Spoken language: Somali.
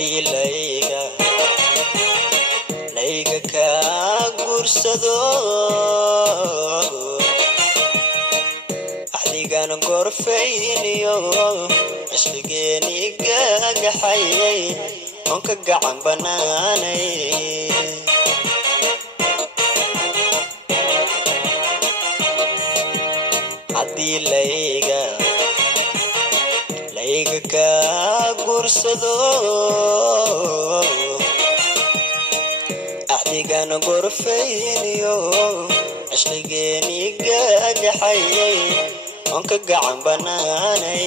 haddii layga ka guursado axdigan gorfayniyo cishqigeeni gagaxayay oon ka gacan banaanay haddii layga ka guursado axdigan gorfayniyo cishqigeeni gagaxayay oon ka gacan banaanay